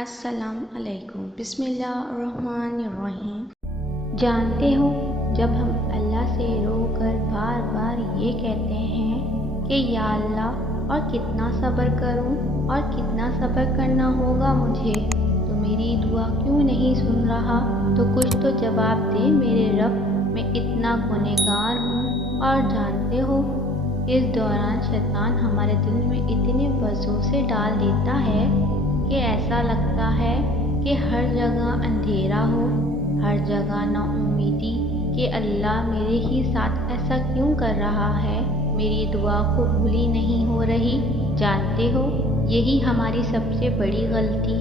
السلام علیکم۔ بسم اللہ الرحمن الرحیم۔ جانتے ہو، جب ہم اللہ سے رو کر بار بار یہ کہتے ہیں کہ یا اللہ اور کتنا صبر کروں اور کتنا صبر کرنا ہوگا مجھے، تو میری دعا کیوں نہیں سن رہا؟ تو کچھ تو جواب دے میرے رب، میں اتنا گنہگار ہوں۔ اور جانتے ہو، اس دوران شیطان ہمارے دل میں اتنے وسوسے ڈال دیتا ہے کہ ایسا لگتا ہے کہ ہر جگہ اندھیرا ہو، ہر جگہ نا امیدی کہ اللہ میرے ہی ساتھ ایسا کیوں کر رہا ہے، میری دعا قبول ہی نہیں ہو رہی۔ جانتے ہو، یہی ہماری سب سے بڑی غلطی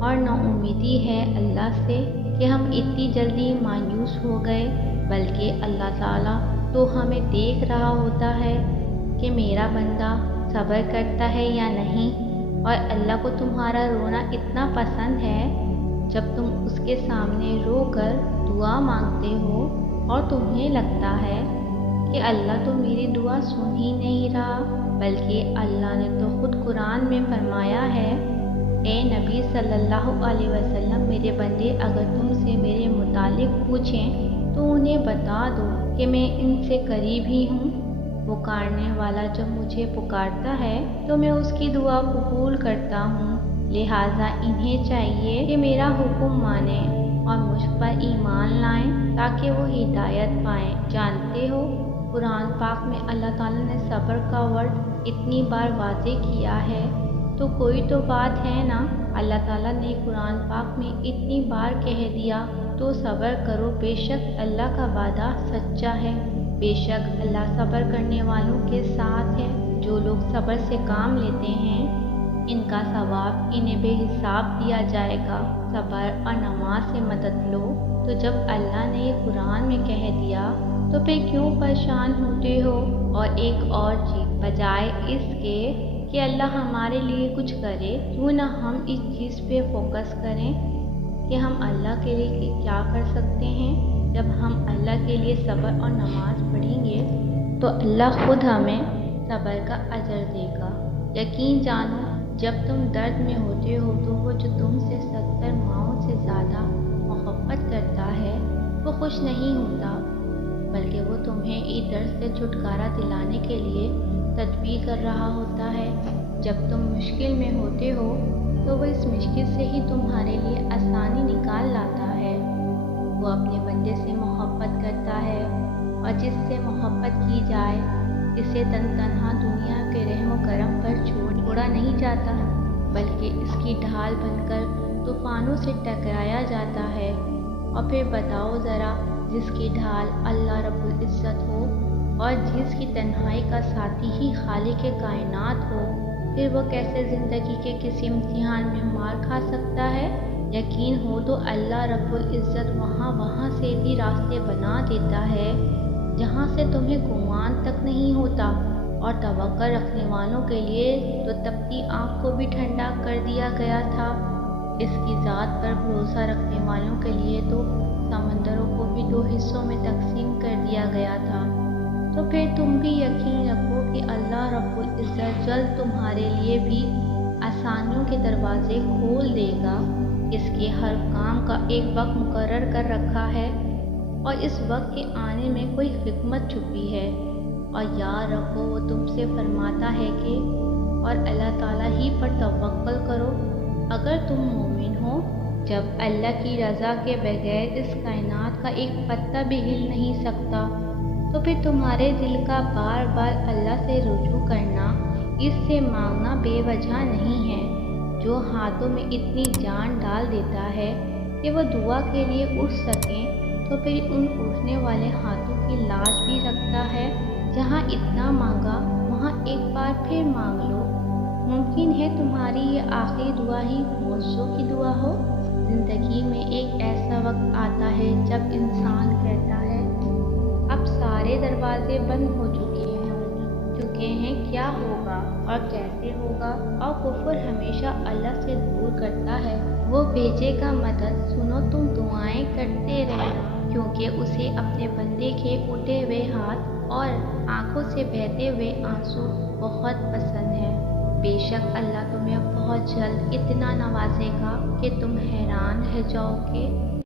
اور نا امیدی ہے اللہ سے کہ ہم اتنی جلدی مایوس ہو گئے، بلکہ اللہ تعالیٰ تو ہمیں دیکھ رہا ہوتا ہے کہ میرا بندہ صبر کرتا ہے یا نہیں۔ اور اللہ کو تمہارا رونا اتنا پسند ہے، جب تم اس کے سامنے رو کر دعا مانگتے ہو اور تمہیں لگتا ہے کہ اللہ تو میری دعا سن ہی نہیں رہا، بلکہ اللہ نے تو خود قرآن میں فرمایا ہے، اے نبی صلی اللہ علیہ وسلم، میرے بندے اگر تم سے میرے متعلق پوچھیں تو انہیں بتا دو کہ میں ان سے قریب ہی ہوں۔ پکارنے والا جب مجھے پکارتا ہے تو میں اس کی دعا قبول کرتا ہوں، لہٰذا انہیں چاہیے کہ میرا حکم مانیں اور مجھ پر ایمان لائیں تاکہ وہ ہدایت پائیں۔ جانتے ہو، قرآن پاک میں اللہ تعالیٰ نے صبر کا ورڈ اتنی بار واضح کیا ہے، تو کوئی تو بات ہے نا۔ اللہ تعالیٰ نے قرآن پاک میں اتنی بار کہہ دیا تو صبر کرو، بے شک اللہ کا وعدہ سچا ہے، بے شک اللہ صبر کرنے والوں کے ساتھ ہے۔ جو لوگ صبر سے کام لیتے ہیں، ان کا ثواب انہیں بے حساب دیا جائے گا۔ صبر اور نماز سے مدد لو، تو جب اللہ نے یہ قرآن میں کہہ دیا تو پھر کیوں پریشان ہوتے ہو؟ اور ایک اور چیز، بجائے اس کے کہ اللہ ہمارے لیے کچھ کرے، کیوں نہ ہم اس چیز پہ فوکس کریں کہ ہم اللہ کے لیے کیا کر سکتے ہیں۔ جب ہم اللہ کے لیے صبر اور نماز پڑھیں گے تو اللہ خود ہمیں صبر کا اجر دے گا۔ یقین جانو، جب تم درد میں ہوتے ہو تو وہ جو تم سے 70 ماؤں سے زیادہ محبت کرتا ہے وہ خوش نہیں ہوتا، بلکہ وہ تمہیں اس درد سے چھٹکارا دلانے کے لیے تدبیر کر رہا ہوتا ہے۔ جب تم مشکل میں ہوتے ہو تو وہ اس مشکل سے ہی تمہارے لیے آسانی نکال لاتا ہے۔ وہ اپنے بندے سے محبت کرتا ہے، اور جس سے محبت کی جائے اسے تنہا دنیا کے رحم و کرم پر چھوڑا نہیں جاتا، بلکہ اس کی ڈھال بن کر طوفانوں سے ٹکرایا جاتا ہے۔ اور پھر بتاؤ ذرا، جس کی ڈھال اللہ رب العزت ہو اور جس کی تنہائی کا ساتھی ہی خالق کائنات ہو، پھر وہ کیسے زندگی کے کسی امتحان میں مار کھا سکتا ہے؟ یقین ہو تو اللہ رب العزت وہاں سے بھی راستے بنا دیتا ہے جہاں سے تمہیں گمان تک نہیں ہوتا، اور توقع رکھنے والوں کے لیے تو تپتی آنکھ کو بھی ٹھنڈا کر دیا گیا تھا۔ اس کی ذات پر بھروسہ رکھنے والوں کے لیے تو سمندروں کو بھی 2 حصوں میں تقسیم کر دیا گیا تھا۔ تو پھر تم بھی یقین رکھو کہ اللہ رب العزت جلد تمہارے لیے بھی آسانیوں کے دروازے کھول دے گا۔ اس کے ہر کام کا ایک وقت مقرر کر رکھا ہے، اور اس وقت کے آنے میں کوئی حکمت چھپی ہے۔ اور یاد رکھو، وہ تم سے فرماتا ہے کہ اور اللہ تعالیٰ ہی پر توکل کرو اگر تم مومن ہو۔ جب اللہ کی رضا کے بغیر اس کائنات کا ایک پتا بھی ہل نہیں سکتا، تو پھر تمہارے دل کا بار بار اللہ سے رجوع کرنا، اس سے مانگنا بے وجہ نہیں ہے۔ جو ہاتھوں میں اتنی جان ڈال دیتا ہے کہ وہ دعا کے لیے اٹھ سکیں، تو پھر ان اٹھنے والے ہاتھوں کی لاج بھی رکھتا ہے۔ جہاں اتنا مانگا وہاں ایک بار پھر مانگ لو۔ ممکن ہے تمہاری یہ آخری دعا ہی معجزوں کی دعا ہو۔ زندگی میں ایک ایسا وقت آتا ہے جب انسان کہتا ہے اب سارے دروازے بند ہو چکے ہیں، کیا ہوگا اور کیسے ہوگا، اور کفر ہمیشہ اللہ سے دور کرتا ہے۔ وہ بھیجے گا مدد، سنو تم دعائیں کرتے رہنا، کیونکہ اسے اپنے بندے کے اٹھے ہوئے ہاتھ اور آنکھوں سے بہتے ہوئے آنسو بہت پسند ہیں۔ بے شک اللہ تمہیں بہت جلد اتنا نوازے گا کہ تم حیران رہ جاؤ گے۔